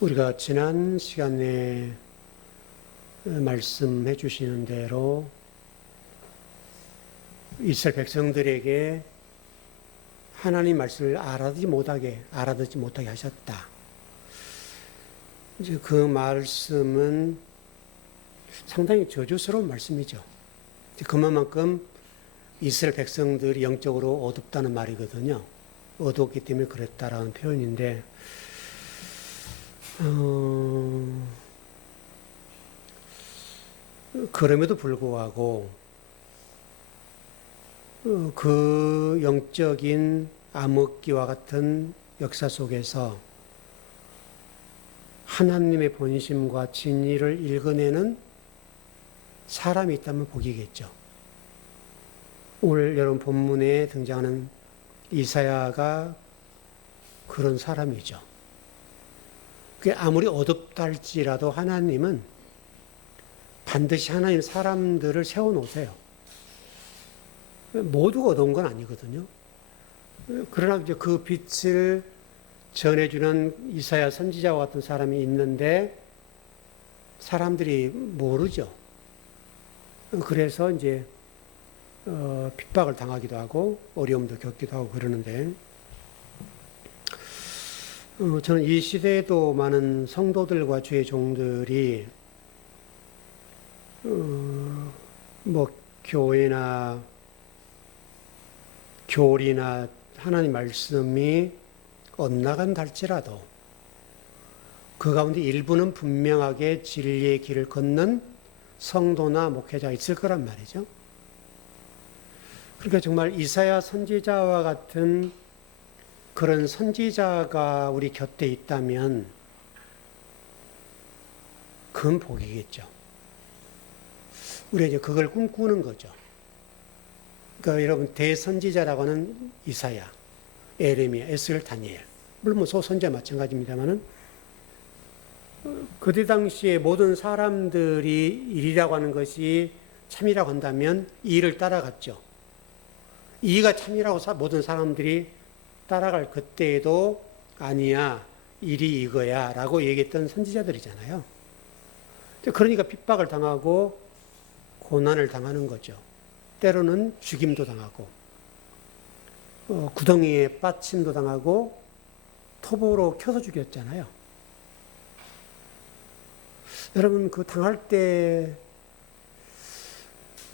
우리가 지난 시간에 말씀해 주시는 대로 이스라엘 백성들에게 하나님 말씀을 알아듣지 못하게 하셨다. 이제 그 말씀은 상당히 저주스러운 말씀이죠. 그만큼 이스라엘 백성들이 영적으로 어둡다는 말이거든요. 어두웠기 때문에 그랬다라는 표현인데, 그럼에도 불구하고 그 영적인 암흑기와 같은 역사 속에서 하나님의 본심과 진리를 읽어내는 사람이 있다면 복이겠죠. 오늘 여러분 본문에 등장하는 이사야가 그런 사람이죠. 그게 아무리 어둡다 할지라도 하나님은 반드시 하나님 사람들을 세워놓으세요. 모두가 어두운 건 아니거든요. 그러나 이제 그 빛을 전해주는 이사야 선지자와 같은 사람이 있는데 사람들이 모르죠. 그래서 이제 핍박을 당하기도 하고 어려움도 겪기도 하고 그러는데, 저는 이 시대에도 많은 성도들과 주의 종들이 뭐 교회나 교리나 하나님 말씀이 엇나간다 할지라도 그 가운데 일부는 분명하게 진리의 길을 걷는 성도나 목회자가 있을 거란 말이죠. 그러니까 정말 이사야 선지자와 같은 그런 선지자가 우리 곁에 있다면 그건 복이겠죠. 우리가 이제 그걸 꿈꾸는 거죠. 그러니까 여러분 대선지자라고 하는 이사야, 에레미야, 에스겔, 다니엘, 물론 뭐 소선지자 마찬가지입니다만은 그때 당시에 모든 사람들이 일이라고 하는 것이 참이라고 한다면 이 일을 따라갔죠. 이가 참이라고 모든 사람들이 따라갈 그때에도 아니야, 일이 이거야 라고 얘기했던 선지자들이잖아요. 그러니까 핍박을 당하고 고난을 당하는 거죠. 때로는 죽임도 당하고 구덩이에 빠침도 당하고 톱으로 켜서 죽였잖아요. 여러분 그 당할 때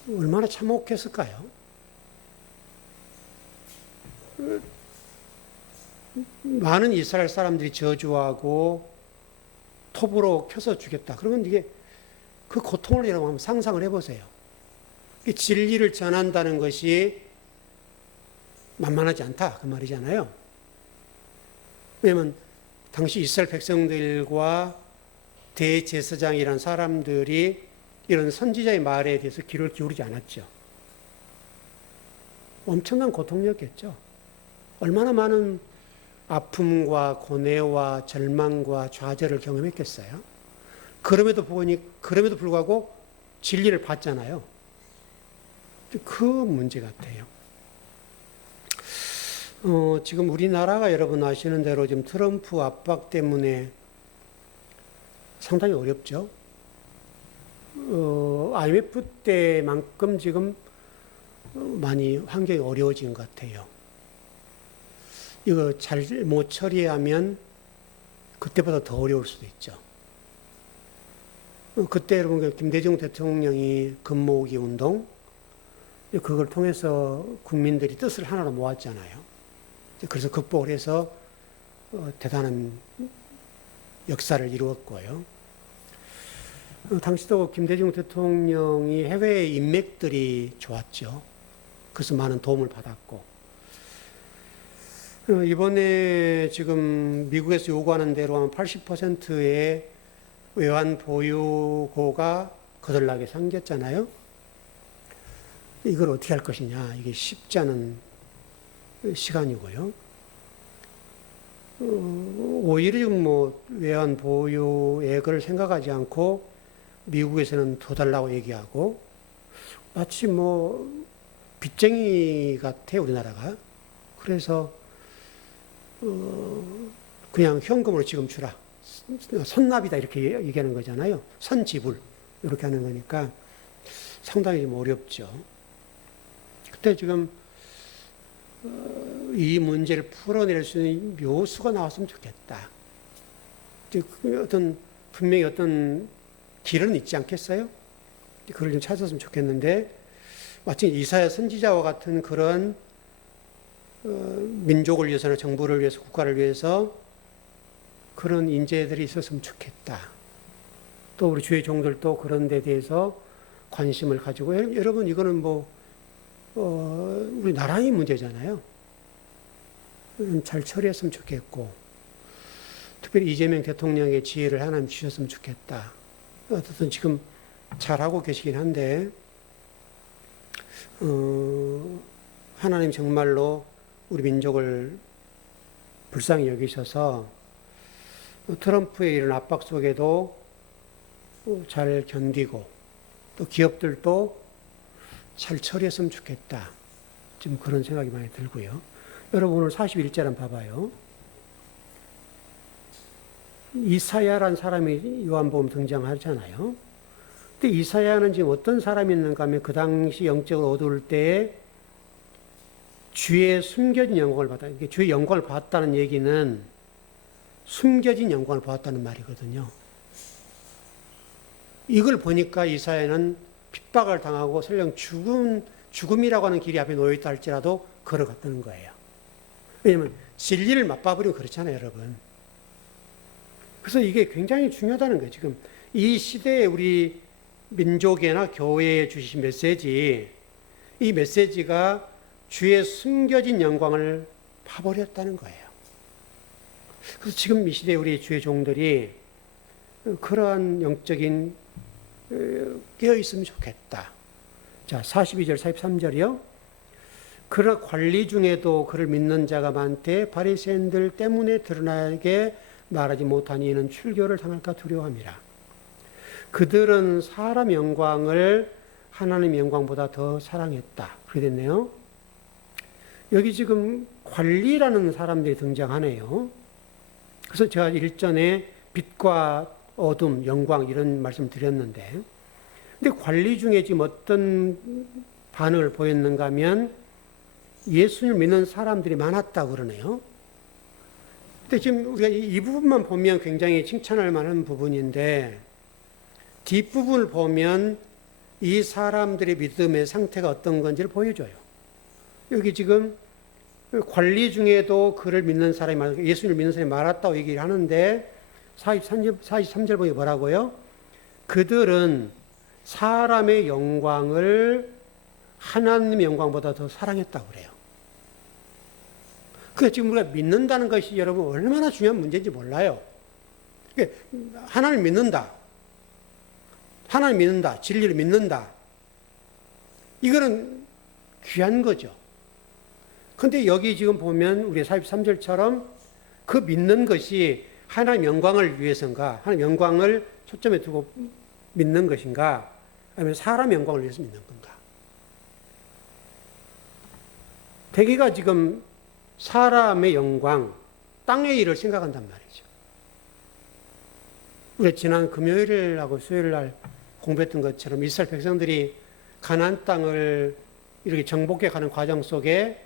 얼마나 참혹했을까요? 많은 이스라엘 사람들이 저주하고 톱으로 켜서 죽였다. 그러면 이게 그 고통을 여러분 한번 상상을 해보세요. 진리를 전한다는 것이 만만하지 않다 그 말이잖아요. 왜냐하면 당시 이스라엘 백성들과 대제사장이라는 사람들이 이런 선지자의 말에 대해서 귀를 기울이지 않았죠. 엄청난 고통이었겠죠. 얼마나 많은 아픔과 고뇌와 절망과 좌절을 경험했겠어요. 그럼에도 불구하고 진리를 받잖아요. 그 문제 같아요. 지금 우리나라가 여러분 아시는 대로 지금 트럼프 압박 때문에 상당히 어렵죠. IMF 때만큼 지금 많이 환경이 어려워진 것 같아요. 이거 잘못 처리하면 그때보다 더 어려울 수도 있죠. 그때 여러분 김대중 대통령이 금모으기 운동, 그걸 통해서 국민들이 뜻을 하나로 모았잖아요. 그래서 극복을 해서 대단한 역사를 이루었고요. 당시도 김대중 대통령이 해외 인맥들이 좋았죠. 그래서 많은 도움을 받았고, 이번에 지금 미국에서 요구하는 대로 하면 80%의 외환 보유고가 거덜나게 생겼잖아요. 이걸 어떻게 할 것이냐, 이게 쉽지 않은 시간이고요. 오히려 뭐 외환 보유액을 생각하지 않고 미국에서는 더 달라고 얘기하고 마치 뭐 빚쟁이 같아 우리나라가. 그래서 그냥 현금으로 지금 주라. 선납이다 이렇게 얘기하는 거잖아요. 선지불 이렇게 하는 거니까 상당히 좀 어렵죠. 그때 지금 이 문제를 풀어낼 수 있는 묘수가 나왔으면 좋겠다. 분명히 어떤 길은 있지 않겠어요? 그걸 좀 찾았으면 좋겠는데, 마치 이사야 선지자와 같은 그런 민족을 위해서나 정부를 위해서, 국가를 위해서 그런 인재들이 있었으면 좋겠다. 또 우리 주의 종들도 그런 데 대해서 관심을 가지고, 여러분 이거는 우리 나라의 문제잖아요. 잘 처리했으면 좋겠고, 특별히 이재명 대통령의 지혜를 하나님 주셨으면 좋겠다. 어쨌든 지금 잘하고 계시긴 한데, 하나님 정말로 우리 민족을 불쌍히 여기셔서 트럼프의 이런 압박 속에도 잘 견디고 또 기업들도 잘 처리했으면 좋겠다. 지금 그런 생각이 많이 들고요. 여러분 오늘 41절 한번 봐봐요. 이사야라는 사람이 요한복음 등장하잖아요. 근데 이사야는 지금 어떤 사람이었는가 하면 그 당시 영적을 어두울 때에 주의 숨겨진 영광을 봤다. 주의 영광을 봤다는 얘기는 숨겨진 영광을 보았다는 말이거든요. 이걸 보니까 이사야는 핍박을 당하고 설령 죽음이라고 하는 길이 앞에 놓여있다 할지라도 걸어갔다는 거예요. 왜냐하면 진리를 맛봐버리면 그렇잖아요, 여러분. 그래서 이게 굉장히 중요하다는 거예요. 지금 이 시대에 우리 민족에나 교회에 주신 메시지, 이 메시지가 주의 숨겨진 영광을 파버렸다는 거예요. 그래서 지금 이 시대에 우리 주의 종들이 그러한 영적인 깨어있으면 좋겠다. 자, 42절, 43절이요. 그러나 관리 중에도 그를 믿는 자가 많되 바리새인들 때문에 드러나게 말하지 못하니 이는 출교를 당할까 두려워함이라. 그들은 사람 영광을 하나님 영광보다 더 사랑했다. 그렇게 됐네요. 여기 지금 관리라는 사람들이 등장하네요. 그래서 제가 일전에 빛과 어둠, 영광 이런 말씀 드렸는데, 근데 관리 중에 지금 어떤 반응을 보였는가 하면 예수님을 믿는 사람들이 많았다 그러네요. 근데 지금 우리가 이 부분만 보면 굉장히 칭찬할 만한 부분인데, 뒷부분을 보면 이 사람들의 믿음의 상태가 어떤 건지를 보여줘요. 여기 지금 관리 중에도 그를 믿는 사람이 많았고 예수님을 믿는 사람이 많았다고 얘기를 하는데 43절 보니 뭐라고요? 그들은 사람의 영광을 하나님의 영광보다 더 사랑했다고 그래요. 그러니까 지금 우리가 믿는다는 것이 여러분 얼마나 중요한 문제인지 몰라요. 그러니까 하나님 믿는다. 하나님 믿는다. 진리를 믿는다. 이거는 귀한 거죠. 근데 여기 지금 보면 우리 43절처럼 그 믿는 것이 하나님 영광을 위해서인가, 하나님 영광을 초점에 두고 믿는 것인가, 아니면 사람 영광을 위해서 믿는 건가. 대개가 지금 사람의 영광, 땅의 일을 생각한단 말이죠. 우리 지난 금요일하고 수요일 날 공부했던 것처럼 이스라엘 백성들이 가나안 땅을 이렇게 정복해 가는 과정 속에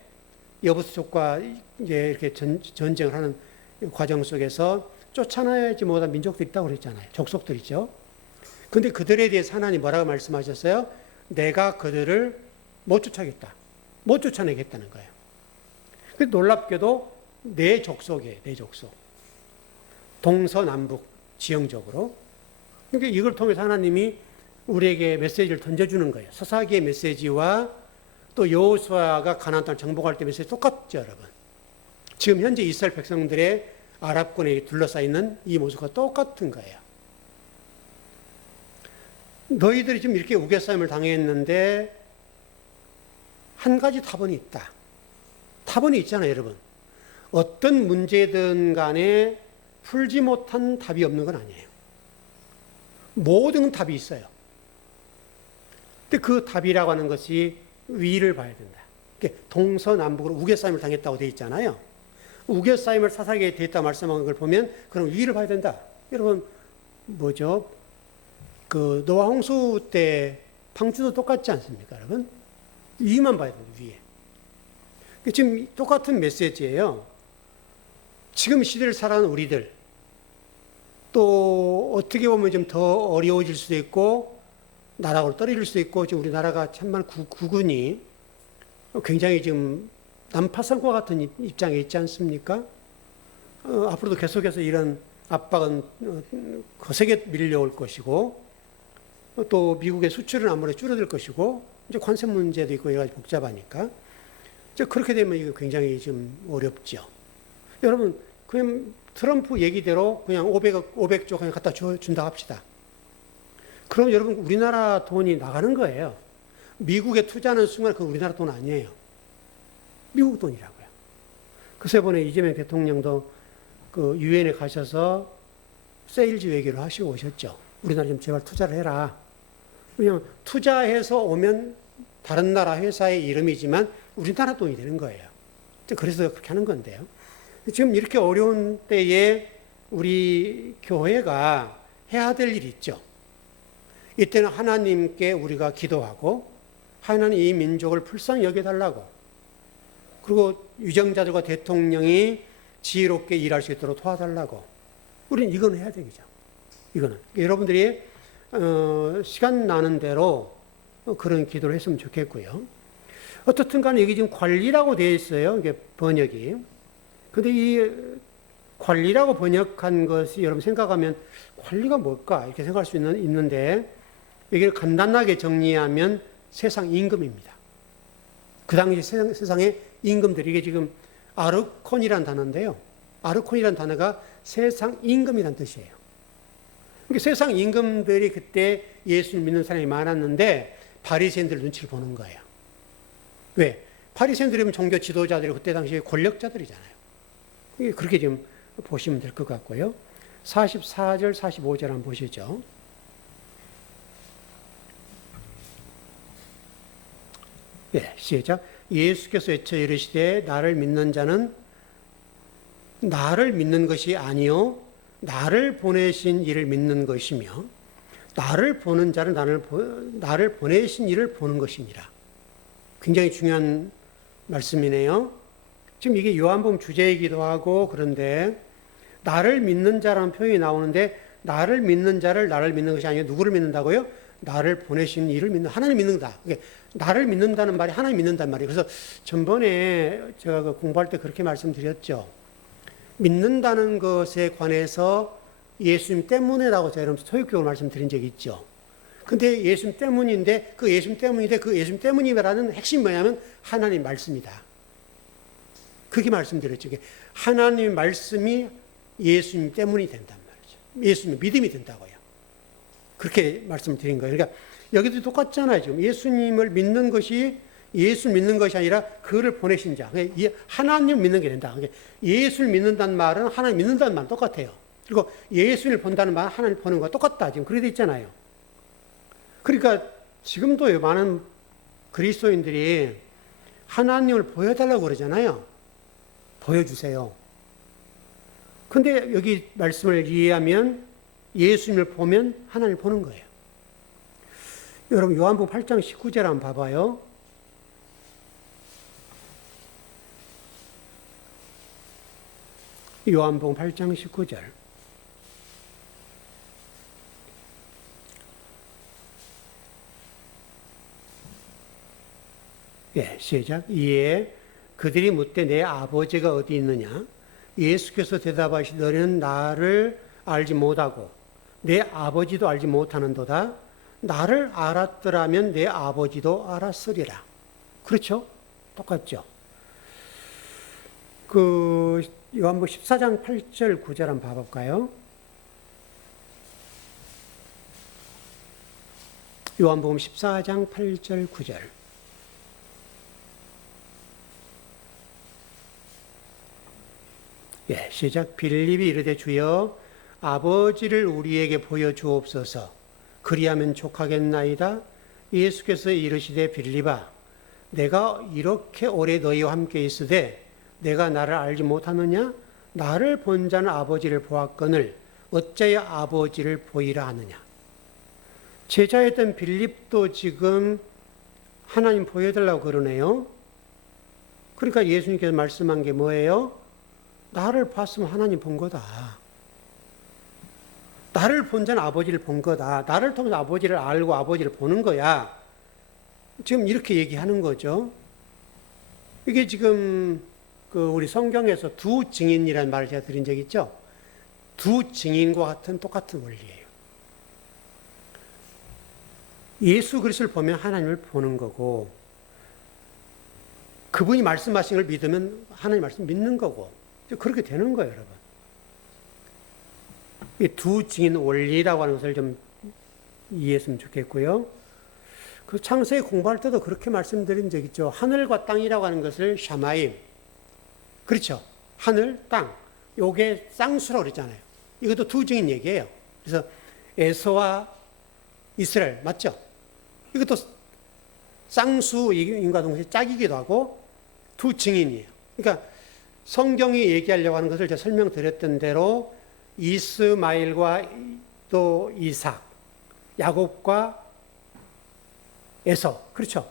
여부수족과 이제 이렇게 전쟁을 하는 과정 속에서 쫓아내지 못한 민족들이 있다고 그랬잖아요. 족속들이죠. 근데 그들에 대해서 하나님 뭐라고 말씀하셨어요? 내가 그들을 못 쫓아내겠다. 못 쫓아내겠다는 거예요. 놀랍게도 내 족속이에요. 내 족속. 동서남북 지형적으로. 그러니까 이걸 통해서 하나님이 우리에게 메시지를 던져주는 거예요. 서사기의 메시지와 또 여호수아가 가나안 땅을 정복할 때 메시지 똑같죠, 여러분. 지금 현재 이스라엘 백성들의 아랍권에 둘러싸여 있는 이 모습과 똑같은 거예요. 너희들이 지금 이렇게 우겨싸임을 당했는데 한 가지 답은 있다. 답은 있잖아요, 여러분. 어떤 문제든 간에 풀지 못한 답이 없는 건 아니에요. 모든 답이 있어요. 근데 그 답이라고 하는 것이 위를 봐야 된다. 동서남북으로 우겨싸임을 당했다고 되어 있잖아요. 우겨싸임을 사사기에 되었다 말씀한 걸 보면 그럼 위를 봐야 된다. 여러분 뭐죠? 그 노아 홍수 때 방주도 똑같지 않습니까, 여러분? 위만 봐야 됩니다. 위에. 지금 똑같은 메시지예요. 지금 시대를 살아가는 우리들, 또 어떻게 보면 좀 더 어려워질 수도 있고 나락으로 떨어질 수도 있고, 지금 우리나라가 참만 국군이 굉장히 지금 난파선과 같은 입장에 있지 않습니까? 앞으로도 계속해서 이런 압박은 거세게 밀려올 것이고, 또 미국의 수출은 아무래도 줄어들 것이고, 이제 관세 문제도 있고 여러 가지 복잡하니까 이제 그렇게 되면 이거 굉장히 좀 어렵죠. 여러분 그냥 트럼프 얘기대로 그냥 500조 그냥 갖다 준다 합시다. 그럼 여러분 우리나라 돈이 나가는 거예요. 미국에 투자하는 순간 그건 우리나라 돈 아니에요. 미국 돈이라고요. 그래서 이번에 이재명 대통령도 그 유엔에 가셔서 세일즈 얘기를 하시고 오셨죠. 우리나라 좀 제발 투자를 해라. 왜냐하면 투자해서 오면 다른 나라 회사의 이름이지만 우리나라 돈이 되는 거예요. 그래서 그렇게 하는 건데요. 지금 이렇게 어려운 때에 우리 교회가 해야 될 일이 있죠. 이때는 하나님께 우리가 기도하고 하나님 이 민족을 불쌍히 여겨달라고, 그리고 유정자들과 대통령이 지혜롭게 일할 수 있도록 도와달라고, 우리는 이거는 해야 되겠죠. 이거는 여러분들이 시간 나는 대로 그런 기도를 했으면 좋겠고요. 어떻든 간에 여기 지금 관리라고 되어 있어요. 이게 번역이. 근데 이 관리라고 번역한 것이 여러분 생각하면 관리가 뭘까? 이렇게 생각할 수 있는데 여기를 간단하게 정리하면 세상 임금입니다. 그 당시 세상의 임금들이, 이게 지금 아르콘이라는 단어인데요. 아르콘이라는 단어가 세상 임금이라는 뜻이에요. 그러니까 세상 임금들이 그때 예수를 믿는 사람이 많았는데 바리새인들 눈치를 보는 거예요. 왜? 바리새인들이면 종교 지도자들이 그때 당시에 권력자들이잖아요. 그렇게 좀 보시면 될 것 같고요. 44절, 45절 한번 보시죠. 예, 시작. 예수께서 외쳐 이르시되 나를 믿는 자는 나를 믿는 것이 아니요 나를 보내신 이를 믿는 것이며 나를 보는 자는 나를 보내신 이를 보는 것이니라. 굉장히 중요한 말씀이네요. 지금 이게 요한복음 주제이기도 하고, 그런데 나를 믿는 자라는 표현이 나오는데 나를 믿는 자를 나를 믿는 것이 아니라 누구를 믿는다고요? 나를 보내신 이를 믿는, 하나님 믿는다. 나를 믿는다는 말이 하나님 믿는다는 말이에요. 그래서 전번에 제가 공부할 때 그렇게 말씀드렸죠. 믿는다는 것에 관해서 예수님 때문에라고 제가 여러분 토익교육을 말씀드린 적이 있죠. 근데 예수님 때문인데 그 예수님 때문이라는 핵심이 뭐냐면 하나님 말씀이다. 그렇게 말씀드렸죠. 하나님 말씀이 예수님 때문이 된단 말이죠. 예수님 믿음이 된다고요. 그렇게 말씀을 드린 거예요. 그러니까 여기도 똑같잖아요. 지금 예수님을 믿는 것이 예수 믿는 것이 아니라 그를 보내신 자. 하나님 믿는 게 된다. 예수를 믿는다는 말은 하나님 믿는다는 말은 똑같아요. 그리고 예수를 본다는 말은 하나님 보는 거와 똑같다. 지금 그렇게 돼 있잖아요. 그러니까 지금도 많은 그리스도인들이 하나님을 보여달라고 그러잖아요. 보여주세요. 근데 여기 말씀을 이해하면 예수님을 보면 하나님을 보는 거예요. 여러분 요한복음 8장 19절 한번 봐봐요. 요한복음 8장 19절. 예, 시작. 이에 그들이 묻되 내 아버지가 어디 있느냐? 예수께서 대답하시되 너희는 나를 알지 못하고 내 아버지도 알지 못하는도다. 나를 알았더라면 내 아버지도 알았으리라. 그렇죠? 똑같죠? 요한복음 14장 8절 9절 한번 봐볼까요? 요한복음 14장 8절 9절. 예, 시작. 빌립이 이르되 주여 아버지를 우리에게 보여주옵소서. 그리하면 족하겠나이다. 예수께서 이르시되 빌립아 내가 이렇게 오래 너희와 함께 있으되 내가 나를 알지 못하느냐? 나를 본 자는 아버지를 보았거늘 어째야 아버지를 보이라 하느냐? 제자였던 빌립도 지금 하나님 보여달라고 그러네요. 그러니까 예수님께서 말씀한 게 뭐예요? 나를 봤으면 하나님 본 거다. 나를 본 자는 아버지를 본 거다. 나를 통해서 아버지를 알고 아버지를 보는 거야. 지금 이렇게 얘기하는 거죠. 이게 지금 우리 성경에서 두 증인이라는 말을 제가 드린 적 있죠. 두 증인과 같은 똑같은 원리예요. 예수 그리스도를 보면 하나님을 보는 거고, 그분이 말씀하신 걸 믿으면 하나님 말씀 믿는 거고, 그렇게 되는 거예요, 여러분. 이 두 증인 원리라고 하는 것을 좀 이해했으면 좋겠고요. 그 창세기 공부할 때도 그렇게 말씀드린 적 있죠. 하늘과 땅이라고 하는 것을 샤마임. 그렇죠. 하늘, 땅. 요게 쌍수라고 그랬잖아요. 이것도 두 증인 얘기예요. 그래서 에서와 이스라엘, 맞죠? 이것도 쌍수인과 동시에 짝이기도 하고 두 증인이에요. 그러니까 성경이 얘기하려고 하는 것을 제가 설명드렸던 대로 이스마엘과 또 이삭, 야곱과 에서, 그렇죠?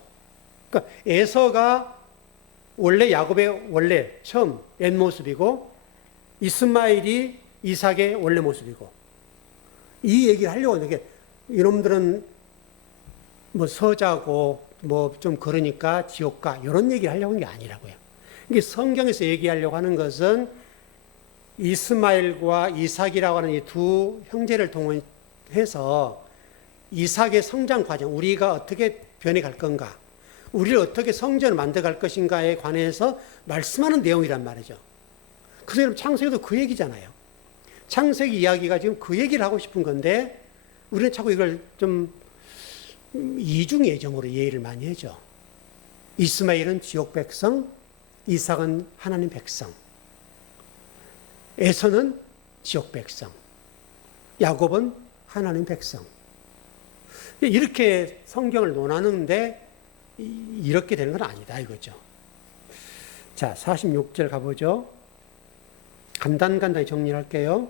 그러니까 에서가 원래 야곱의 원래 처음 옛 모습이고 이스마엘이 이삭의 원래 모습이고, 이 얘기를 하려고 하는 게, 이놈들은 뭐 서자고 뭐 좀 그러니까 지옥가 이런 얘기를 하려고 하는 게 아니라고요. 이게 성경에서 얘기하려고 하는 것은 이스마엘과 이삭이라고 하는 이 두 형제를 동원해서 이삭의 성장 과정, 우리가 어떻게 변해갈 건가, 우리를 어떻게 성전을 만들어갈 것인가에 관해서 말씀하는 내용이란 말이죠. 그래서 여러분 창세기도 그 얘기잖아요. 창세기 이야기가 지금 그 얘기를 하고 싶은 건데 우리는 자꾸 이걸 좀 이중예정으로 이해를 많이 하죠. 이스마엘은 지옥 백성, 이삭은 하나님 백성, 에서는 지옥 백성, 야곱은 하나님 백성. 이렇게 성경을 논하는데 이렇게 되는 건 아니다 이거죠. 자, 46절 가보죠. 간단히 정리할게요.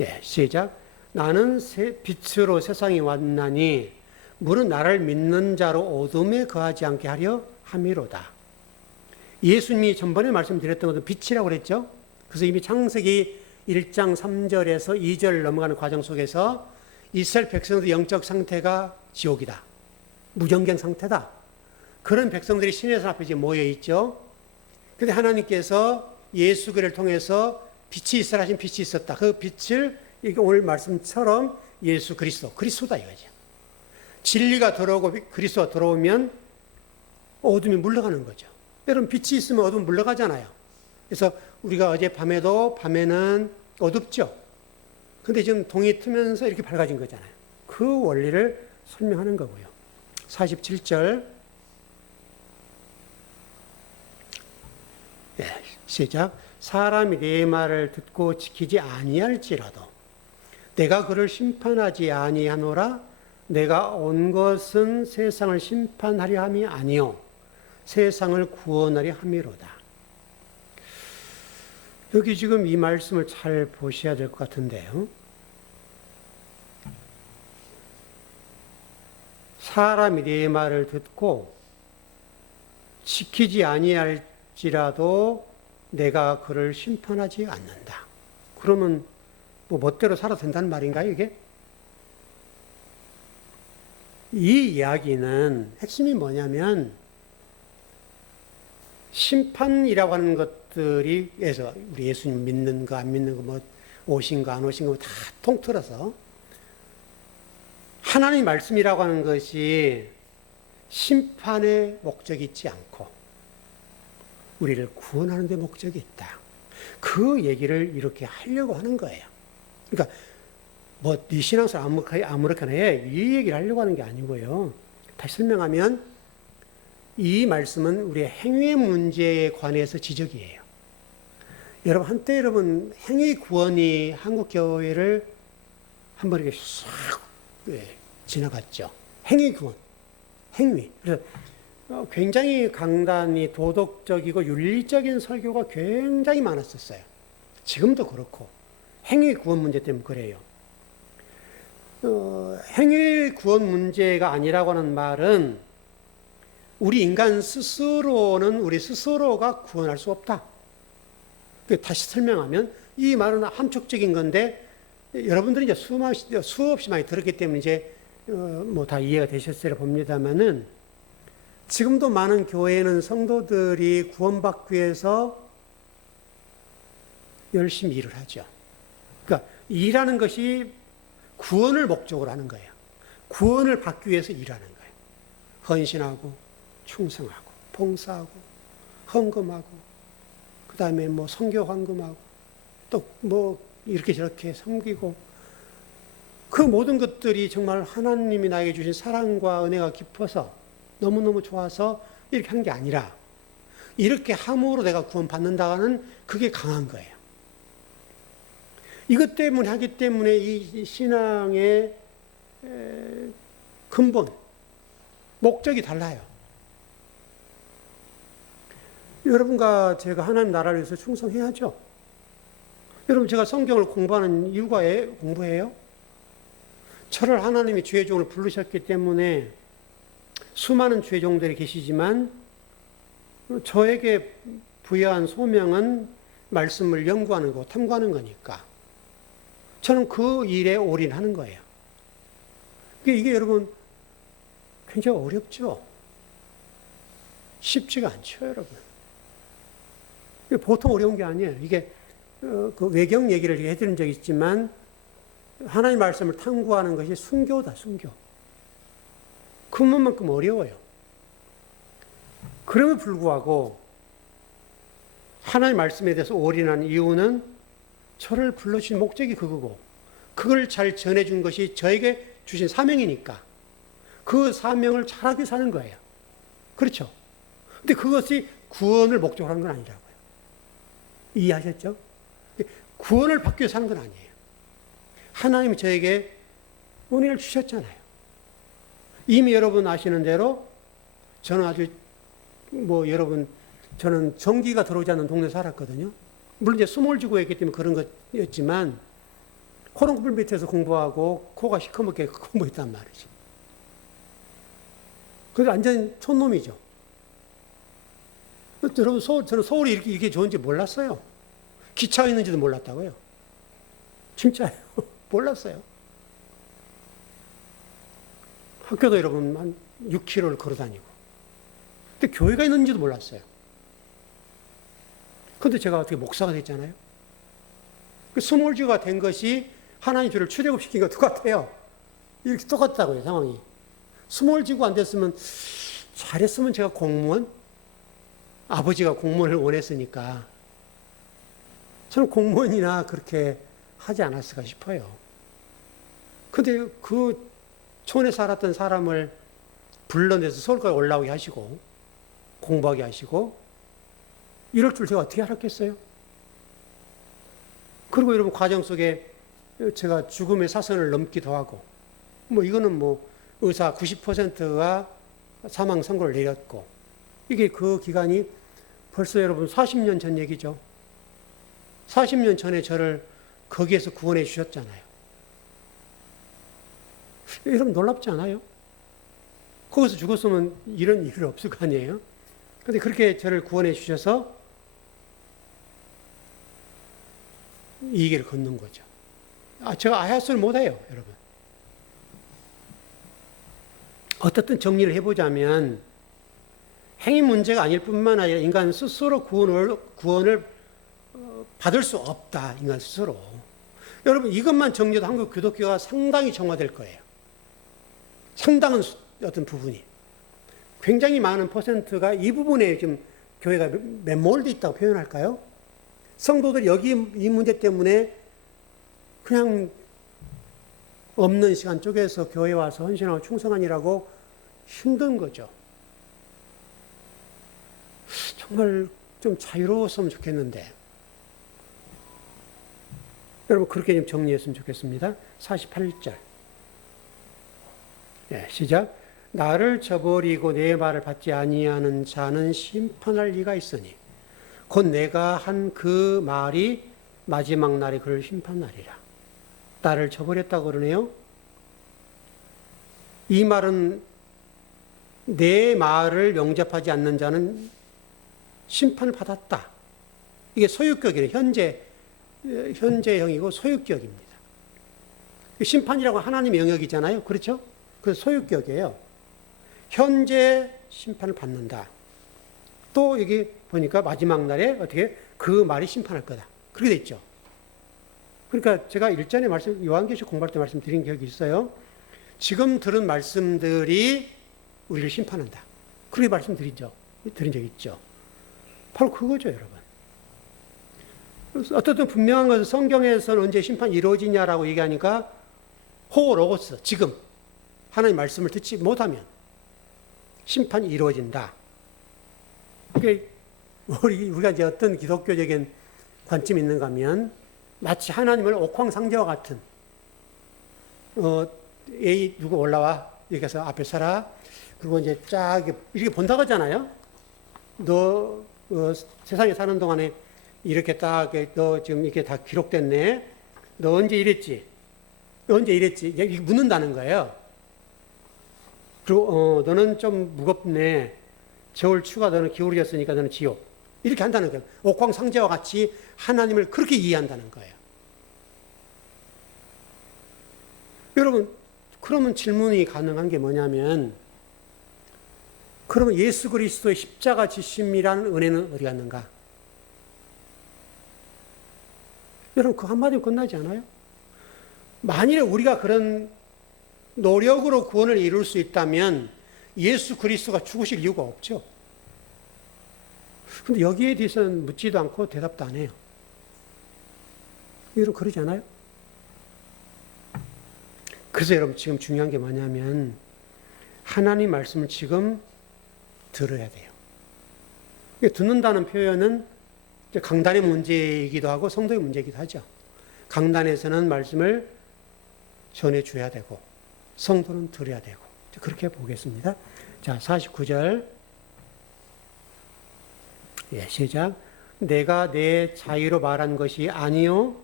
예, 시작. 나는 빛으로 세상에 왔나니 무릇 나를 믿는 자로 어둠에 거하지 않게 하려 함이로다. 예수님이 전번에 말씀드렸던 것도 빛이라고 그랬죠. 그래서 이미 창세기 1장 3절에서 2절 넘어가는 과정 속에서 이스라엘 백성들의 영적 상태가 지옥이다, 무정경 상태다, 그런 백성들이 신의 산 앞에 모여 있죠. 그런데 하나님께서 예수 그리스도를 통해서 빛이 있으라 하신 빛이 있었다. 그 빛을 오늘 말씀처럼 예수 그리스도다 이거죠. 진리가 들어오고 그리스도가 들어오면 어둠이 물러가는 거죠. 여러분 빛이 있으면 어둠 물러가잖아요. 그래서 우리가 어젯밤에도 밤에는 어둡죠. 근데 지금 동이 트면서 이렇게 밝아진 거잖아요. 그 원리를 설명하는 거고요. 47절. 네, 시작. 사람이 내 말을 듣고 지키지 아니할지라도 내가 그를 심판하지 아니하노라. 내가 온 것은 세상을 심판하려 함이 아니요 세상을 구원하려 함이로다. 여기 지금 이 말씀을 잘 보셔야 될 것 같은데요. 사람이 내 말을 듣고 지키지 아니할지라도 내가 그를 심판하지 않는다. 그러면 뭐 멋대로 살아도 된다는 말인가요, 이게? 이 이야기는 핵심이 뭐냐면 심판이라고 하는 것들이 해서 우리 예수님 믿는 거 안 믿는 거 뭐 오신 거 안 오신 거 다 통틀어서 하나님 말씀이라고 하는 것이 심판의 목적이 있지 않고 우리를 구원하는 데 목적이 있다. 그 얘기를 이렇게 하려고 하는 거예요. 그러니까 뭐 네 신앙생활 아무렇게나 해 이 얘기를 하려고 하는 게 아니고요. 다시 설명하면 이 말씀은 우리의 행위 문제에 관해서 지적이에요. 여러분 한때 행위 구원이 한국 교회를 한번 이렇게 싹 지나갔죠. 행위 구원, 행위. 그래서 굉장히 강단이 도덕적이고 윤리적인 설교가 굉장히 많았었어요. 지금도 그렇고 행위 구원 문제 때문에 그래요. 행위 구원 문제가 아니라고 하는 말은 우리 인간 스스로는 우리 스스로가 구원할 수 없다. 다시 설명하면 이 말은 함축적인 건데 여러분들이 이제 수없이 많이 들었기 때문에 이제 뭐 다 이해가 되셨으리라 봅니다만은 지금도 많은 교회는 성도들이 구원받기 위해서 열심히 일을 하죠. 그러니까 일하는 것이 구원을 목적으로 하는 거예요. 구원을 받기 위해서 일하는 거예요. 헌신하고 충성하고 봉사하고 헌금하고 그 다음에 뭐 선교 헌금하고 또 뭐 이렇게 저렇게 섬기고 그 모든 것들이 정말 하나님이 나에게 주신 사랑과 은혜가 깊어서 너무너무 좋아서 이렇게 하는 게 아니라 이렇게 함으로 내가 구원받는다는 그게 강한 거예요. 이것 때문에 하기 때문에 이 신앙의 근본, 목적이 달라요. 여러분과 제가 하나님 나라를 위해서 충성해야죠. 여러분 제가 성경을 공부하는 이유가 공부해요? 저를 하나님이 주의 종을 부르셨기 때문에 수많은 주의 종들이 계시지만 저에게 부여한 소명은 말씀을 연구하는 거, 탐구하는 거니까 저는 그 일에 올인하는 거예요. 이게 여러분 굉장히 어렵죠? 쉽지가 않죠, 여러분. 보통 어려운 게 아니에요. 이게 그 외경 얘기를 해드린 적이 있지만 하나님의 말씀을 탐구하는 것이 순교다, 순교. 그만큼 어려워요. 그럼에도 불구하고 하나님의 말씀에 대해서 올인한 이유는 저를 불러주신 목적이 그거고 그걸 잘 전해준 것이 저에게 주신 사명이니까 그 사명을 잘하게 사는 거예요. 그렇죠? 근데 그것이 구원을 목적으로 하는 건 아니라고요. 이해하셨죠? 구원을 받기 위해서 하는 건 아니에요. 하나님이 저에게 은혜를 주셨잖아요. 이미 여러분 아시는 대로 저는 아주 여러분 저는 전기가 들어오지 않는 동네에 살았거든요. 물론 이제 수몰지구였기 때문에 그런 것이었지만 코롱불 밑에서 공부하고 코가 시커멓게 공부했단 말이지. 그게 완전 촌놈이죠. 여러분 저는 서울이 이렇게 좋은지 몰랐어요. 기차가 있는지도 몰랐다고요. 진짜요. 몰랐어요. 학교도 여러분 한 6km를 걸어 다니고. 근데 교회가 있는지도 몰랐어요. 근데 제가 어떻게 목사가 됐잖아요. 그 스몰주가 된 것이 하나님 저를 출애굽시킨 것 똑같아요. 이렇게 똑같다고요, 상황이. 스몰지구 안 됐으면, 잘했으면 제가 공무원? 아버지가 공무원을 원했으니까. 저는 공무원이나 그렇게 하지 않았을까 싶어요. 근데 그 촌에 살았던 사람을 불러내서 서울까지 올라오게 하시고, 공부하게 하시고, 이럴 줄 제가 어떻게 알았겠어요? 그리고 여러분 과정 속에 제가 죽음의 사선을 넘기도 하고, 이거는 의사 90%가 사망 선고를 내렸고, 이게 그 기간이 벌써 여러분 40년 전 얘기죠. 40년 전에 저를 거기에서 구원해 주셨잖아요. 여러분 놀랍지 않아요? 거기서 죽었으면 이런 일 없을 거 아니에요? 근데 그렇게 저를 구원해 주셔서 이 길을 걷는 거죠. 제가 아야스를 못해요, 여러분. 어떻든 정리를 해보자면 행위 문제가 아닐 뿐만 아니라 인간 스스로 구원을 받을 수 없다. 인간 스스로. 여러분 이것만 정리해도 한국 기독교가 상당히 정화될 거예요. 상당한 어떤 부분이. 굉장히 많은 퍼센트가 이 부분에 지금 교회가 매몰돼 있다고 표현할까요? 성도들이 여기 이 문제 때문에 그냥 없는 시간 쪼개서 교회 와서 헌신하고 충성하니라고 힘든 거죠. 정말 좀 자유로웠으면 좋겠는데. 여러분 그렇게 좀 정리했으면 좋겠습니다. 48절. 네, 시작. 나를 저버리고 내 말을 받지 아니하는 자는 심판할 리가 있으니 곧 내가 한 그 말이 마지막 날에 그를 심판하리라. 나를 저버렸다고 그러네요. 이 말은 내 말을 영접하지 않는 자는 심판을 받았다. 이게 소유격이에요. 현재형이고 소유격입니다. 심판이라고 하나님의 영역이잖아요. 그렇죠? 그 소유격이에요. 현재 심판을 받는다. 또 여기 보니까 마지막 날에 어떻게 그 말이 심판할 거다. 그렇게 돼 있죠. 그러니까 제가 일전에 요한계시록 공부할 때 말씀드린 기억이 있어요. 지금 들은 말씀들이 우리를 심판한다. 그렇게 드린 적 있죠. 바로 그거죠, 여러분. 어떻든 분명한 것은 성경에서는 언제 심판이 이루어지냐라고 얘기하니까 호로고스, 지금 하나님의 말씀을 듣지 못하면 심판이 이루어진다. 그러니까 우리가 이제 어떤 기독교적인 관점이 있는가 하면 마치 하나님을 옥황상제와 같은 A 누구 올라와 여기 가서 앞에 서라. 그리고 이제 쫙 이렇게 본다고 하잖아요. 너 세상에 사는 동안에 이렇게 딱 너 지금 이게 다 기록됐네. 너 언제 이랬지? 너 언제 이랬지? 이렇게 묻는다는 거예요. 그리고 너는 좀 무겁네. 저울 추가 너는 기울어졌으니까 너는 지옥. 이렇게 한다는 거예요. 옥황상제와 같이 하나님을 그렇게 이해한다는 거예요. 여러분, 그러면 질문이 가능한 게 뭐냐면, 그러면 예수 그리스도의 십자가 지심이라는 은혜는 어디 갔는가? 여러분, 그 한마디로 끝나지 않아요? 만일에 우리가 그런 노력으로 구원을 이룰 수 있다면 예수 그리스도가 죽으실 이유가 없죠. 근데 여기에 대해서는 묻지도 않고 대답도 안 해요. 여러분, 그러지 않아요? 그래서 여러분, 지금 중요한 게 뭐냐면, 하나님 말씀을 지금 들어야 돼요. 듣는다는 표현은 강단의 문제이기도 하고 성도의 문제이기도 하죠. 강단에서는 말씀을 전해줘야 되고, 성도는 들어야 되고, 그렇게 보겠습니다. 자, 49절. 시작. 내가 내 자유로 말한 것이 아니요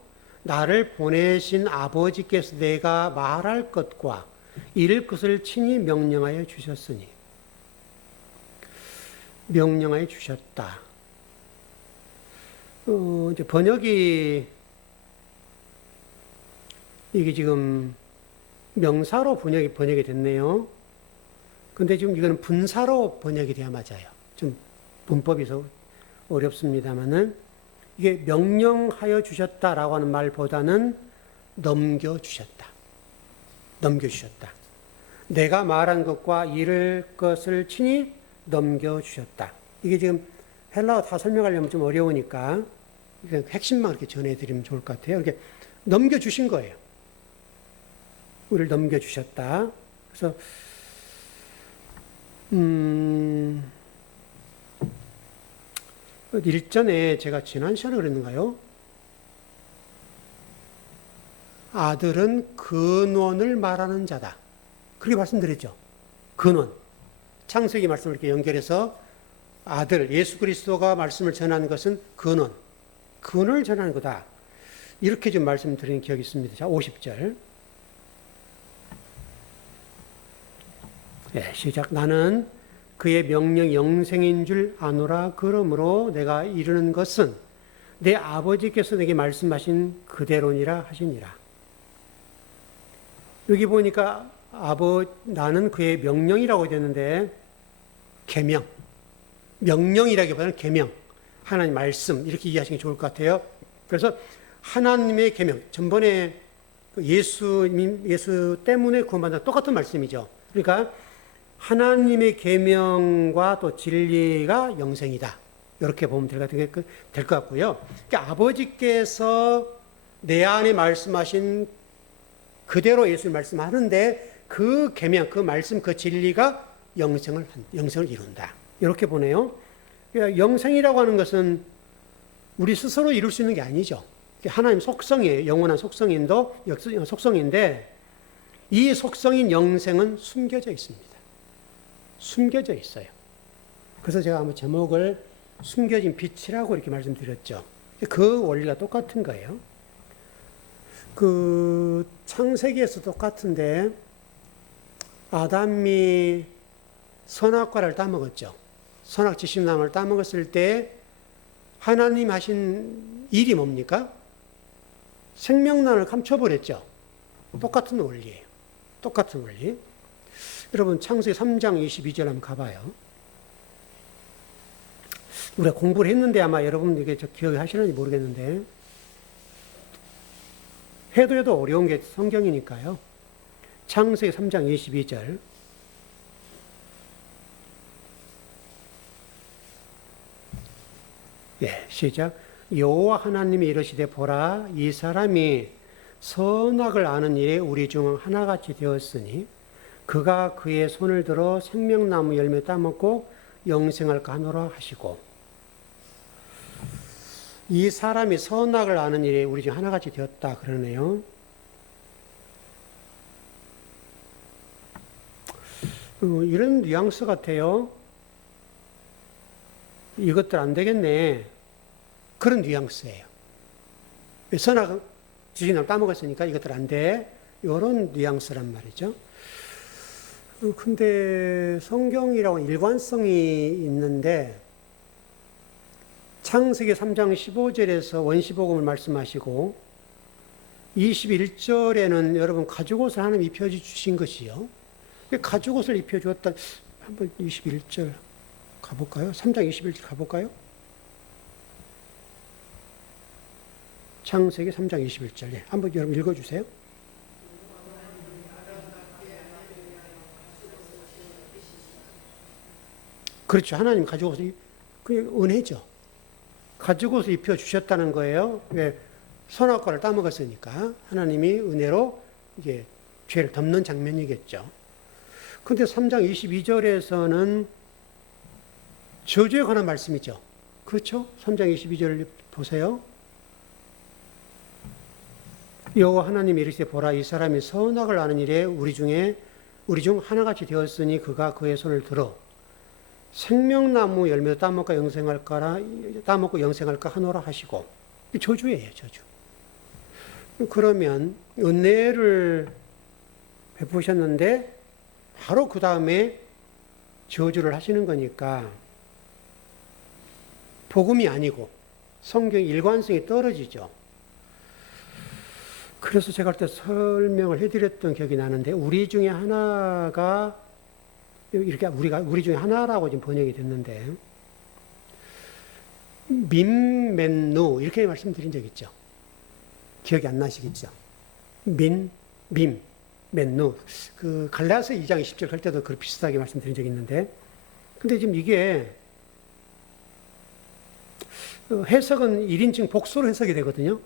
나를 보내신 아버지께서 내가 말할 것과 이를 것을 친히 명령하여 주셨으니. 명령하여 주셨다. 이제 번역이 이게 지금 명사로 번역이 됐네요. 근데 지금 이거는 분사로 번역이 돼야 맞아요. 좀 문법에서 어렵습니다만은 이게 명령하여 주셨다라고 하는 말보다는 넘겨주셨다. 넘겨주셨다. 내가 말한 것과 이를 것을 친히 넘겨주셨다. 이게 지금 헬라어 다 설명하려면 좀 어려우니까 핵심만 이렇게 전해드리면 좋을 것 같아요. 이렇게 넘겨주신 거예요. 우리를 넘겨주셨다. 그래서 일전에 제가 지난 시간에 그랬는가요? 아들은 근원을 말하는 자다. 그렇게 말씀드렸죠. 근원. 창세기 말씀을 이렇게 연결해서 아들, 예수 그리스도가 말씀을 전하는 것은 근원. 근원을 전하는 거다. 이렇게 좀 말씀드리는 기억이 있습니다. 자, 50절. 시작. 나는 그의 명령 영생인 줄 아노라. 그러므로 내가 이르는 것은 내 아버지께서 내게 말씀하신 그대로니라 하시니라. 여기 보니까 나는 그의 명령이라고 되는데 계명. 명령이라기보다는 계명. 하나님 말씀 이렇게 이해하시는 게 좋을 것 같아요. 그래서 하나님의 계명. 전번에 예수 때문에 구원받는 똑같은 말씀이죠. 그러니까 하나님의 계명과 또 진리가 영생이다. 이렇게 보면 될 것 같고요. 그러니까 아버지께서 내 안에 말씀하신 그대로 예수를 말씀하는데 그 계명, 그 말씀, 그 진리가 영생을 이룬다. 이렇게 보네요. 그러니까 영생이라고 하는 것은 우리 스스로 이룰 수 있는 게 아니죠. 하나님 속성이에요. 영원한 속성인데 이 속성인 영생은 숨겨져 있습니다. 숨겨져 있어요. 그래서 제가 한번 제목을 숨겨진 빛이라고 이렇게 말씀드렸죠. 그 원리가 똑같은 거예요. 그 창세기에서 똑같은데 아담이 선악과를 따먹었죠. 선악 지식나무를 따먹었을 때 하나님 하신 일이 뭡니까? 생명란을 감춰버렸죠. 똑같은 원리예요. 똑같은 원리. 여러분 창세기 3장 22절 한번 가봐요. 우리가 공부를 했는데 아마 여러분 이게 기억하시는지 모르겠는데 해도 어려운 게 성경이니까요. 창세기 3장 22절. 예, 시작. 여호와 하나님이 이르시되 보라 이 사람이 선악을 아는 일에 우리 중 하나같이 되었으니 그가 그의 손을 들어 생명나무 열매 따먹고 영생할까 하노라 하시고 이 사람이 선악을 아는 일에 우리 중 하나같이 되었다 그러네요. 이런 뉘앙스 같아요. 이것들 안 되겠네. 그런 뉘앙스예요. 선악 지식나무 따먹었으니까 이것들 안 돼. 이런 뉘앙스란 말이죠. 근데 성경이라고 일관성이 있는데 창세기 3장 15절에서 원시복음을 말씀하시고 21절에는 여러분 가죽옷을 하나님 입혀주신 것이요. 가죽옷을 입혀주었다. 한번 21절 가볼까요? 3장 21절 가볼까요? 창세기 3장 21절. 예, 한번 여러분 읽어주세요. 그렇죠. 하나님 가죽옷을, 그게 은혜죠. 가죽옷을 입혀주셨다는 거예요. 왜? 선악과를 따먹었으니까. 하나님이 은혜로 이게 죄를 덮는 장면이겠죠. 근데 3장 22절에서는 저주에 관한 말씀이죠. 그렇죠? 3장 22절 보세요. 여호와 하나님이 이르시되 보라 이 사람이 선악을 아는 일에 우리 중 하나같이 되었으니 그가 그의 손을 들어 생명나무 열매도 따먹고 영생할까 하노라 하시고 저주예요, 저주. 그러면 은혜를 베푸셨는데 바로 그 다음에 저주를 하시는 거니까 복음이 아니고 성경 일관성이 떨어지죠. 그래서 제가 그때 설명을 해드렸던 기억이 나는데 우리 중에 하나가 이렇게 우리 중에 하나라고 지금 번역이 됐는데 민맨누 이렇게 말씀드린 적 있죠. 기억이 안 나시겠죠? 맨누 그 갈라디아서 2장 20절 할 때도 그 비슷하게 말씀드린 적이 있는데 근데 지금 이게 해석은 1인칭 복수로 해석이 되거든요.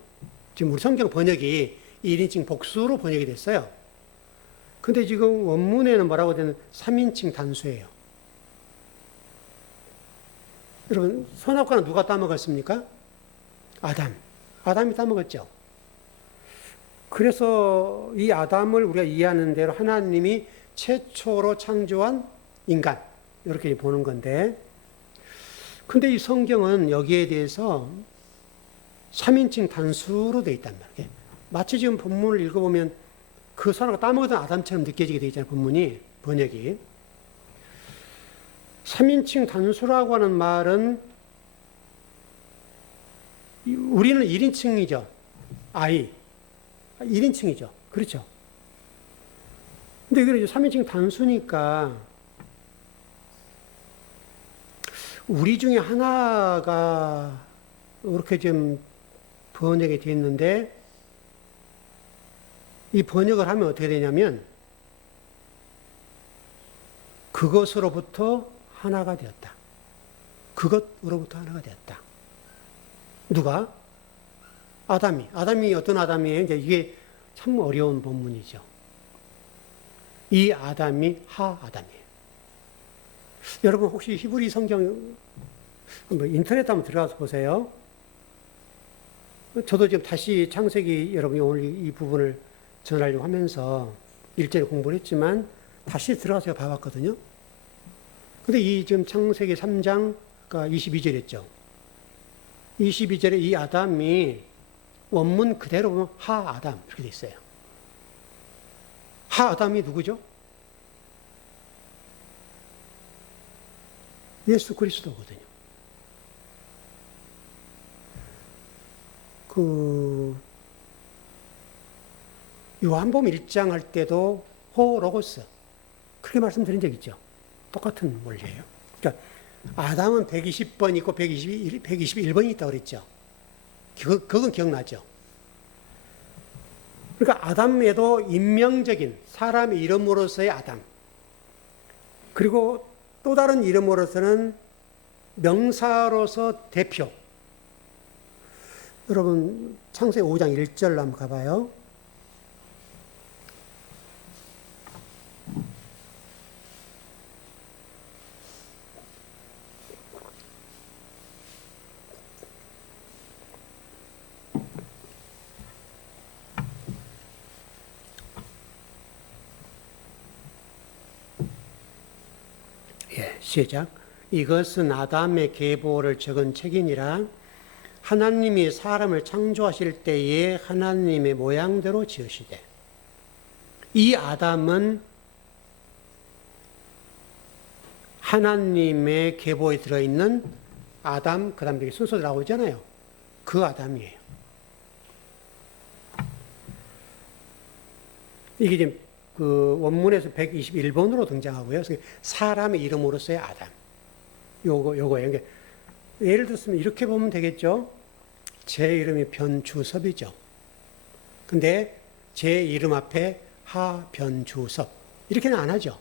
지금 우리 성경 번역이 1인칭 복수로 번역이 됐어요. 근데 지금 원문에는 뭐라고 되는 3인칭 단수예요. 여러분, 선악과는 누가 따먹었습니까? 아담이 따먹었죠. 그래서 이 아담을 우리가 이해하는 대로 하나님이 최초로 창조한 인간, 이렇게 보는 건데, 근데 이 성경은 여기에 대해서 3인칭 단수로 되어 있단 말이에요. 마치 지금 본문을 읽어보면 그 선악과 따먹었던 아담처럼 느껴지게 되어 있잖아요, 번역이. 3인칭 단수라고 하는 말은 우리는 1인칭이죠. 1인칭이죠. 그렇죠. 근데 이게 3인칭 단수니까 우리 중에 하나가 이렇게 좀 번역이 되어 있는데 이 번역을 하면 어떻게 되냐면 그것으로부터 하나가 되었다. 그것으로부터 하나가 되었다. 누가? 아담이 어떤 아담이에요? 이제 이게 참 어려운 본문이죠. 이 아담이 하아담이에요. 여러분 혹시 히브리 성경 인터넷 한번 들어가서 보세요. 저도 지금 다시 창세기 여러분이 오늘 이 부분을 전하려고 하면서 일제히 공부를 했지만 다시 들어가서 봐봤거든요. 근데 이 지금 창세기 3장 22절이었죠. 22절에 이 아담이 원문 그대로 보면 하아담 이렇게 돼 있어요. 하아담이 누구죠? 예수 그리스도거든요. 요한복음 1장 할 때도 호 로고스 그렇게 말씀드린 적 있죠. 똑같은 원리예요. 그러니까 아담은 120번 있고 121번이 있다고 그랬죠. 그건 기억나죠. 그러니까 아담에도 인명적인 사람의 이름으로서의 아담, 그리고 또 다른 이름으로서는 명사로서 대표. 여러분 창세기 5장 1절로 한번 가봐요. 시작. 이것은 아담의 계보를 적은 책이니라. 하나님이 사람을 창조하실 때에 하나님의 모양대로 지으시되, 이 아담은 하나님의 계보에 들어있는 아담, 그 다음에 여기 순서로 나오잖아요. 그 아담이에요. 이게 지금 그 원문에서 121번으로 등장하고요. 사람의 이름으로서의 아담. 요거예요. 그러니까 예를 들었으면 이렇게 보면 되겠죠. 제 이름이 변주섭이죠. 근데 제 이름 앞에 하변주섭. 이렇게는 안 하죠.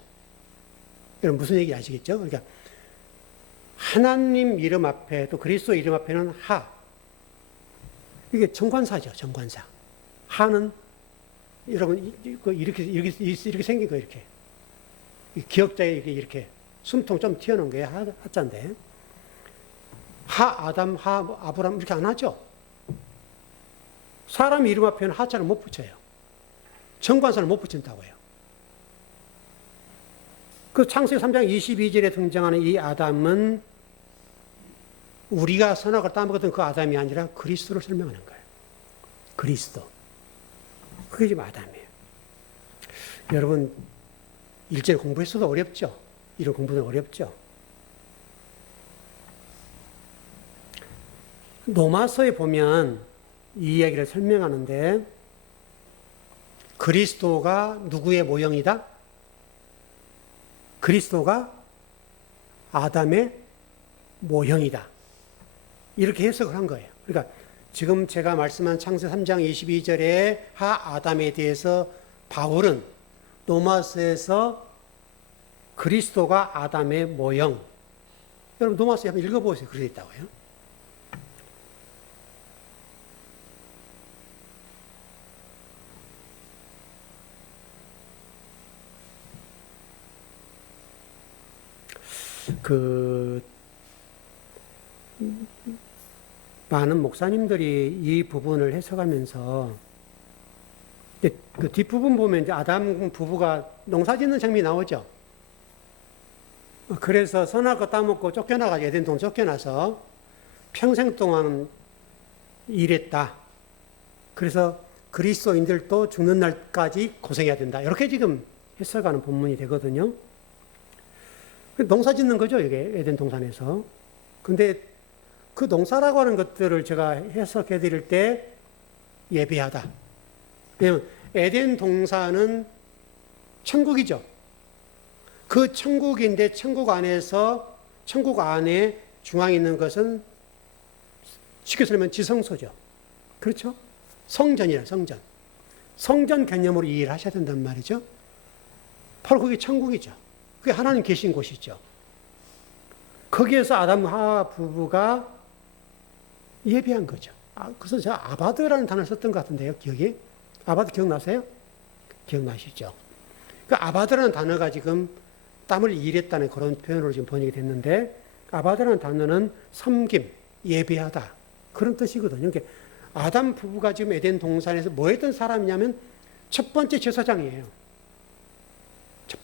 여러분 무슨 얘기 아시겠죠? 그러니까 하나님 이름 앞에 또 그리스도 이름 앞에는 하. 이게 정관사죠. 정관사. 하는 여러분 이렇게 생긴 거 이렇게 기역자에 이렇게 숨통 좀 튀어나온 게 하자인데 하 아담 하 아브람 이렇게 안 하죠. 사람 이름 앞에는 하자를 못 붙여요. 정관사를 못 붙인다고요. 그 창세기 3장 22절에 등장하는 이 아담은 우리가 선악을 따먹었던 그 아담이 아니라 그리스도를 설명하는 거예요. 그리스도. 그게 지금 아담이에요. 여러분, 일절 공부했어도 어렵죠? 이런 공부는 어렵죠? 로마서에 보면 이 이야기를 설명하는데 그리스도가 누구의 모형이다? 그리스도가 아담의 모형이다. 이렇게 해석을 한 거예요. 그러니까 지금 제가 말씀한 창세 3장 22절의 하아담에 대해서 바울은 로마서에서 그리스도가 아담의 모형. 여러분 로마서 한번 읽어보세요. 그렇게 있다고요. 많은 목사님들이 이 부분을 해석하면서 그 뒷부분 보면 이제 아담 부부가 농사 짓는 장면이 나오죠. 그래서 선악과 따먹고 쫓겨나가지고 에덴 동산 쫓겨나서 평생 동안 일했다. 그래서 그리스도인들도 죽는 날까지 고생해야 된다. 이렇게 지금 해석하는 본문이 되거든요. 농사 짓는 거죠, 이게 에덴 동산에서. 근데 그 농사라고 하는 것들을 제가 해석해 드릴 때 예배하다. 왜냐하면 에덴 동산은 천국이죠. 그 천국인데 천국 안에 중앙에 있는 것은 쉽게 설명하면 지성소죠. 그렇죠? 성전이라 성전. 성전 개념으로 이해를 하셔야 된단 말이죠. 바로 그게 천국이죠. 그게 하나님 계신 곳이죠. 거기에서 아담 하와 부부가 예배한 거죠. 그래서 제가 아바드라는 단어를 썼던 것 같은데요. 기억이? 아바드 기억나세요? 기억나시죠? 그 아바드라는 단어가 지금 땀을 일했다는 그런 표현으로 지금 번역이 됐는데 아바드라는 단어는 섬김, 예배하다 그런 뜻이거든요. 그러니까 아담 부부가 지금 에덴 동산에서 뭐 했던 사람이냐면 첫 번째 제사장이에요. 첫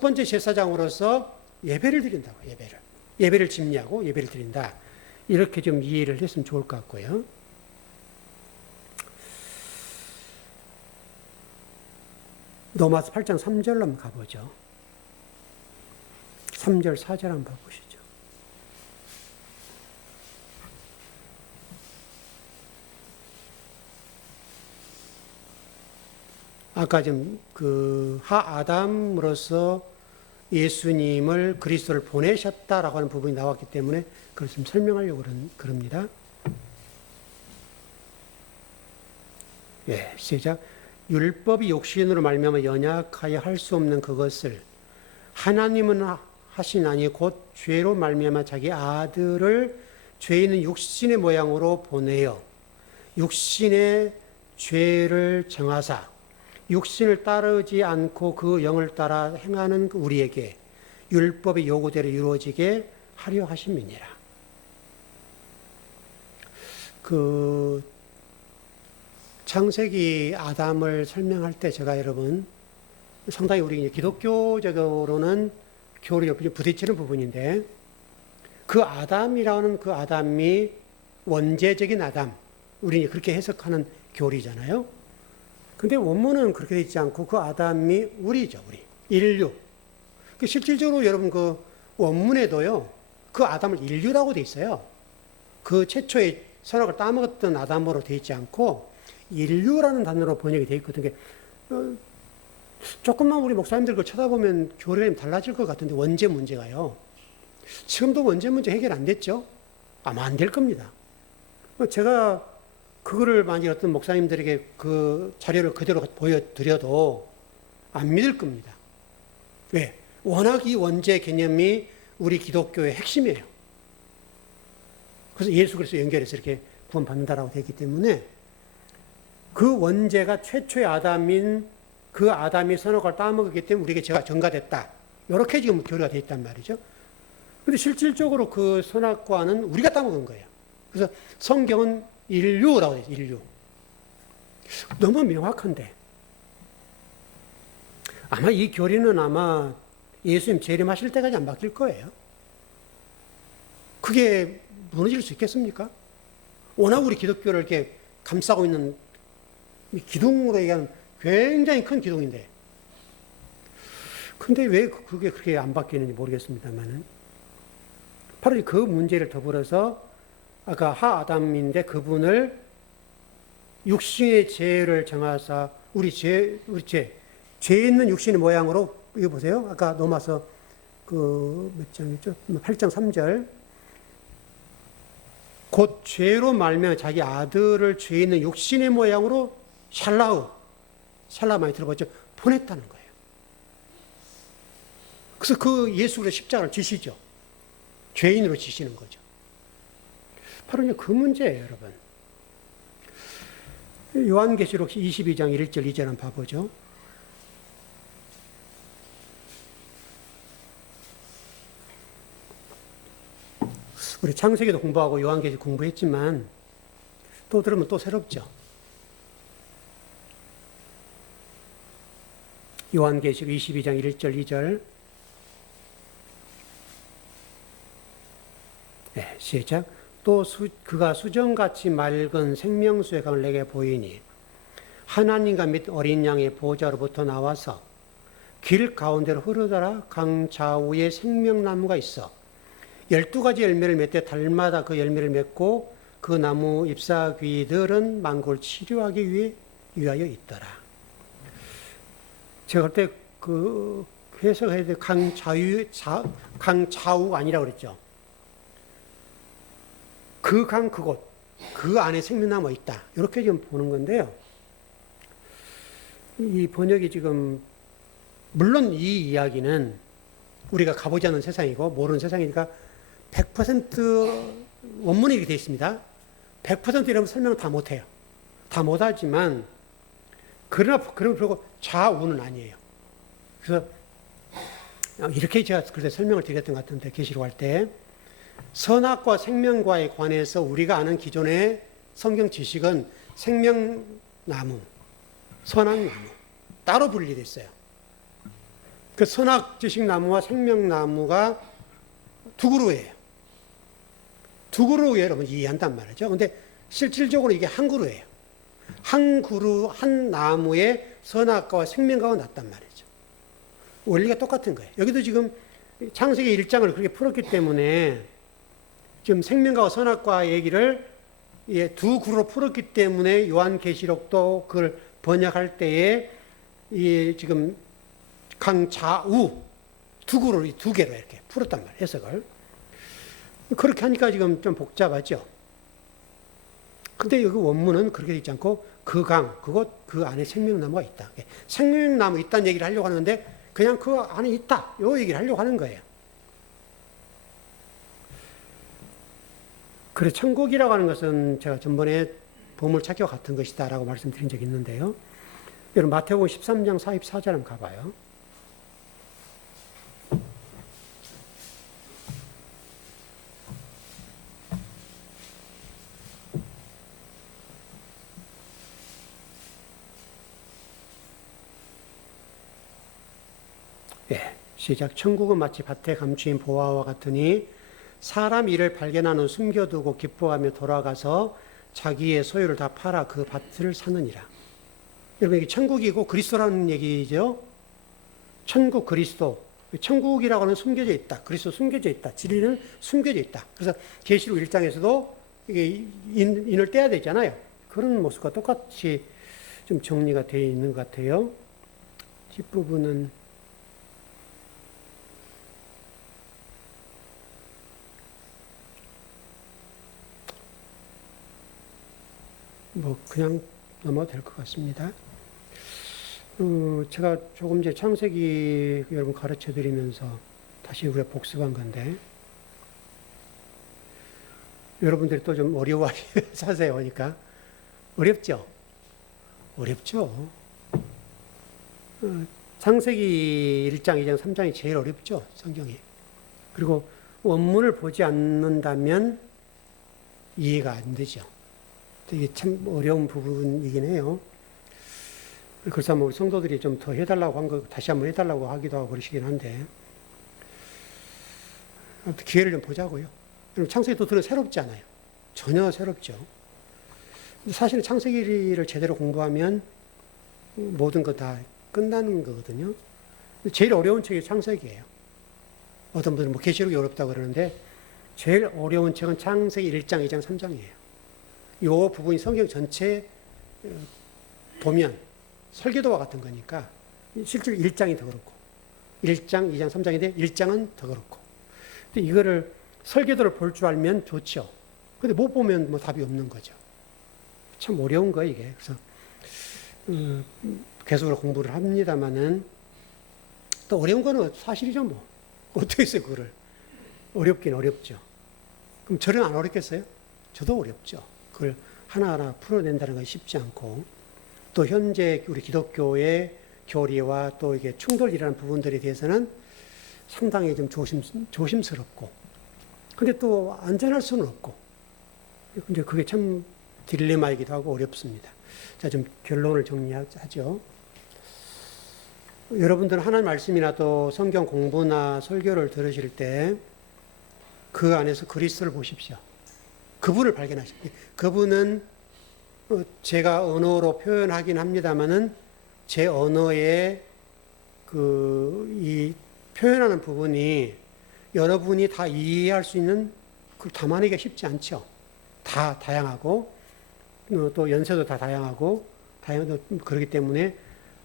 번째 제사장으로서 예배를 드린다고, 예배를 집리하고 예배를 드린다. 이렇게 좀 이해를 했으면 좋을 것 같고요. 로마서 8장 3절로 한번 가보죠. 3절, 4절 한번 봐보시죠. 아까 좀 그 하아담으로서 예수님을 그리스도를 보내셨다라고 하는 부분이 나왔기 때문에 그걸 좀 설명하려고 그럽니다. 예, 시작. 율법이 육신으로 말미암아 연약하여 할 수 없는 그것을 하나님은 하시나니 곧 죄로 말미암아 자기 아들을 죄 있는 육신의 모양으로 보내어 육신의 죄를 정하사 육신을 따르지 않고 그 영을 따라 행하는 우리에게 율법의 요구대로 이루어지게 하려 하심이니라. 그 창세기 아담을 설명할 때 제가 여러분 상당히 우리 기독교적으로는 교리에 부딪히는 부분인데 그 아담이라는 그 아담이 원죄적인 아담, 우리 그렇게 해석하는 교리잖아요. 근데 원문은 그렇게 되어 있지 않고 그 아담이 우리죠, 우리. 인류. 실질적으로 여러분 그 원문에도요, 그 아담을 인류라고 되어 있어요. 그 최초의 선악을 따먹었던 아담으로 되어 있지 않고 인류라는 단어로 번역이 되어 있거든요. 조금만 우리 목사님들 그 쳐다보면 교리가 좀 달라질 것 같은데 원죄 문제가요. 지금도 원죄 문제 해결 안 됐죠? 아마 안 될 겁니다. 제가 그거를 만약 어떤 목사님들에게 그 자료를 그대로 보여드려도 안 믿을 겁니다. 왜? 워낙 이 원죄 개념이 우리 기독교의 핵심이에요. 그래서 예수 그리스도 연결해서 이렇게 구원받는다라고 되기 때문에 그 원죄가 최초의 아담인 그 아담이 선악과를 따먹었기 때문에 우리에게 죄가 전가됐다. 이렇게 지금 교리가 되어 있단 말이죠. 그런데 실질적으로 그 선악과는 우리가 따먹은 거예요. 그래서 성경은 인류라고 되어 있어요. 인류. 너무 명확한데 아마 이 교리는 아마 예수님 재림하실 때까지 안 바뀔 거예요. 그게 무너질 수 있겠습니까? 워낙 우리 기독교를 이렇게 감싸고 있는 기둥으로 얘기하는 굉장히 큰 기둥인데 근데 왜 그게 그렇게 안 바뀌는지 모르겠습니다만은 바로 그 문제를 더불어서 아까 하아담인데 그분을 육신의 죄를 정하사 우리 죄 있는 육신의 모양으로 이거 보세요. 아까 로마서 그 몇 장이죠? 8장 3절. 곧 죄로 말미암아 자기 아들을 죄 있는 육신의 모양으로 샬라 많이 들어봤죠? 보냈다는 거예요. 그래서 그 예수의 십자가를 지시죠. 죄인으로 지시는 거죠. 바로 그 문제예요, 여러분. 요한계시록 22장 1절 2절 한번 봐보죠. 우리 창세기도 공부하고 요한계시록 공부했지만 또 들으면 또 새롭죠. 요한계시록 22장 1절 2절 네, 시작. 또 그가 수정같이 맑은 생명수의 강을 내게 보이니 하나님과 및 어린 양의 보좌로부터 나와서 길 가운데로 흐르더라. 강 좌우에 생명나무가 있어 12가지 열매를 맺되 달마다 그 열매를 맺고 그 나무 잎사귀들은 만국을 치료하기 위하여 있더라. 제가 그때 그 해석해야 될 강 좌우가 아니라고 그랬죠. 그 강 그곳, 그 안에 생명나무가 있다. 이렇게 지금 보는 건데요. 이 번역이 지금, 물론 이 이야기는 우리가 가보지 않은 세상이고, 모르는 세상이니까 100% 원문이 이렇게 되어 있습니다. 100% 이러면 설명을 다 못해요. 다 못하지만, 그러나 불구하고 좌우는 아니에요. 그래서 이렇게 제가 그때 설명을 드렸던 것 같은데, 계시록 할 때. 선악과 생명과에 관해서 우리가 아는 기존의 성경 지식은 생명나무, 선악나무 따로 분리되어 있어요. 그 선악 지식나무와 생명나무가 두 그루예요. 두 그루 여러분 이해한단 말이죠. 근데 실질적으로 이게 한 그루예요. 한 그루, 한 나무에 선악과와 생명과가 났단 말이죠. 원리가 똑같은 거예요. 여기도 지금 창세기 1장을 그렇게 풀었기 때문에 지금 생명과와 선악과 얘기를 두 그루로 풀었기 때문에 요한계시록도 그걸 번역할 때에 지금 강좌우 두 그루, 두 개로 이렇게 풀었단 말이에요. 해석을. 그렇게 하니까 지금 좀 복잡하죠. 근데 여기 원문은 그렇게 되어 있지 않고 그 안에 생명나무가 있다. 생명나무 있다는 얘기를 하려고 하는데 그냥 그 안에 있다. 요 얘기를 하려고 하는 거예요. 그래서 천국이라고 하는 것은 제가 전번에 보물찾기와 같은 것이다라고 말씀드린 적이 있는데요. 여러분 마태복음 13장 44절 한번 가봐요. 예, 시작. 천국은 마치 밭에 감추인 보화와 같으니 사람 일을 발견하는 숨겨두고 기뻐하며 돌아가서 자기의 소유를 다 팔아 그 밭을 사느니라. 여러분 이게 천국이고 그리스도라는 얘기죠. 천국 그리스도. 천국이라고 하는 숨겨져 있다. 그리스도 숨겨져 있다. 진리는 숨겨져 있다. 그래서 계시록 1장에서도 이게 인을 떼야 되잖아요. 그런 모습과 똑같이 좀 정리가 되어 있는 것 같아요. 뒷부분은 그냥 넘어도 될 것 같습니다. 제가 조금 전에 창세기 여러분 가르쳐 드리면서 다시 우리가 복습한 건데, 여러분들이 또 좀 어려워하세요. 그러니까. 어렵죠? 어렵죠? 창세기 1장, 2장, 3장이 제일 어렵죠? 성경이. 그리고 원문을 보지 않는다면 이해가 안 되죠. 이게 참 어려운 부분이긴 해요. 그래서 우리 성도들이 좀 더 해달라고 한 거 다시 한번 해달라고 하기도 하고 그러시긴 한데, 기회를 좀 보자고요. 창세기 도서는 새롭지 않아요. 전혀 새롭죠. 사실 창세기를 제대로 공부하면 모든 거 다 끝나는 거거든요. 제일 어려운 책이 창세기예요. 어떤 분들은 계시록이 어렵다고 그러는데 제일 어려운 책은 창세기 1장, 2장, 3장이에요. 이 부분이 성경 전체 보면 설계도와 같은 거니까 실제로 1장이 더 그렇고 1장, 2장, 3장인데 1장은 더 그렇고, 근데 이거를 설계도를 볼 줄 알면 좋죠. 근데 못 보면 답이 없는 거죠. 참 어려운 거예요 이게. 그래서 계속 공부를 합니다만은 또 어려운 거는 사실이죠 뭐. 어떻게 했어요 그거를. 어렵긴 어렵죠. 그럼 저는 안 어렵겠어요? 저도 어렵죠. 그걸 하나하나 풀어낸다는 건 쉽지 않고, 또 현재 우리 기독교의 교리와 또 이게 충돌이라는 부분들에 대해서는 상당히 좀 조심스럽고, 근데 또 안전할 수는 없고, 근데 그게 참 딜레마이기도 하고 어렵습니다. 자, 좀 결론을 정리하죠. 여러분들 하나님 말씀이나 또 성경 공부나 설교를 들으실 때 그 안에서 그리스도를 보십시오. 그분을 발견하십시오. 그분은 제가 언어로 표현하긴 합니다만은 제 언어에 이 표현하는 부분이 여러분이 다 이해할 수 있는, 그걸 담아내기가 쉽지 않죠. 다 다양하고 또 연세도 다 다양하고 그렇기 때문에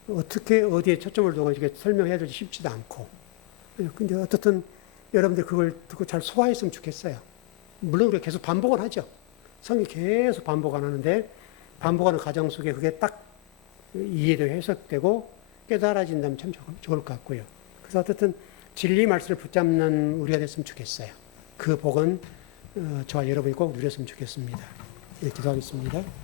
어떻게 어디에 초점을 두고 이렇게 설명해야 될지 쉽지도 않고, 근데 어떻든 여러분들 그걸 듣고 잘 소화했으면 좋겠어요. 물론 우리가 계속 반복을 하죠. 성경 계속 반복 안 하는데 반복하는 과정 속에 그게 딱 이해되고 해석되고 깨달아진다면 참 좋을 것 같고요. 그래서 어쨌든 진리 말씀을 붙잡는 우리가 됐으면 좋겠어요. 그 복은 저와 여러분이 꼭 누렸으면 좋겠습니다. 예, 기도하겠습니다.